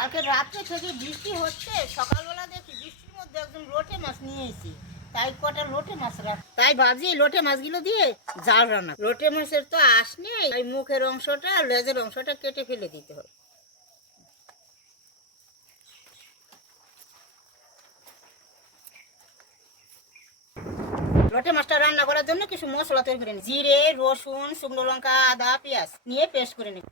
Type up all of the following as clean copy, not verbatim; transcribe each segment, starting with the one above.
কালকে রাত্রে থেকে বৃষ্টি হচ্ছে, সকালবেলা দেখি বৃষ্টির মধ্যে একদম লোটে মাছ নিয়ে এসেছি। তাই কটা লোটে মাছ তাই ভাবছি লোটে মাছগুলো দিয়ে জাল রান্না। লোটে মাছের তো আঁশ নেই, এই মুখের অংশটা লেজের অংশটা কেটে ফেলে দিতে হবে। লোটে মাছটা রান্না করার জন্য কিছু মশলা তৈরি করে নিই। জিরে, রসুন, শুকনো লঙ্কা, আদা, পেঁয়াজ নিয়ে পেস্ট করে নিই।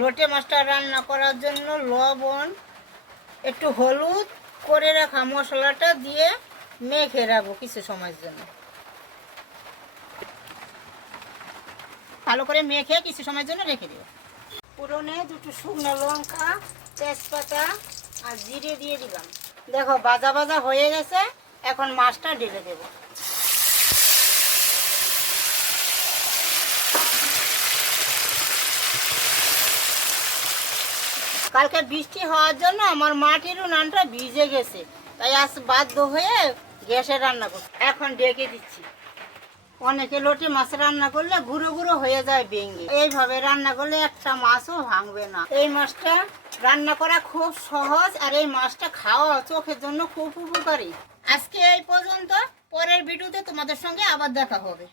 লোটে মাছটা রান্না করার জন্য লবণ, একটু হলুদ, করে রাখা মশলাটা দিয়ে মেখে রাখবো কিছু সময়ের জন্য। ভালো করে মেখে কিছু সময়ের জন্য রেখে দেবো। পুরনে দুটো শুকনো লঙ্কা, তেজপাতা আর জিরে দিয়ে দিলাম। দেখো ভাজা ভাজা হয়ে গেছে, এখন মাছটা ঢেলে দেবো। কালকে বৃষ্টি হওয়ার জন্য আমার মাটির উনানটা ভিজে গেছে, তাই আজ বাধ্য হয়ে গ্যাসে রান্না করছি। এখন ডেকে দিচ্ছি। অনেকে লোটে মাছ রান্না করলে গুঁড়ো গুঁড়ো হয়ে যায় ভেঙে, এইভাবে রান্না করলে একটা মাছও ভাঙবে না। এই মাছটা রান্না করা খুব সহজ, আর এই মাছটা খাওয়া চোখের জন্য খুব উপকারী। আজকে এই পর্যন্ত, পরের ভিডিওতে তোমাদের সঙ্গে আবার দেখা হবে।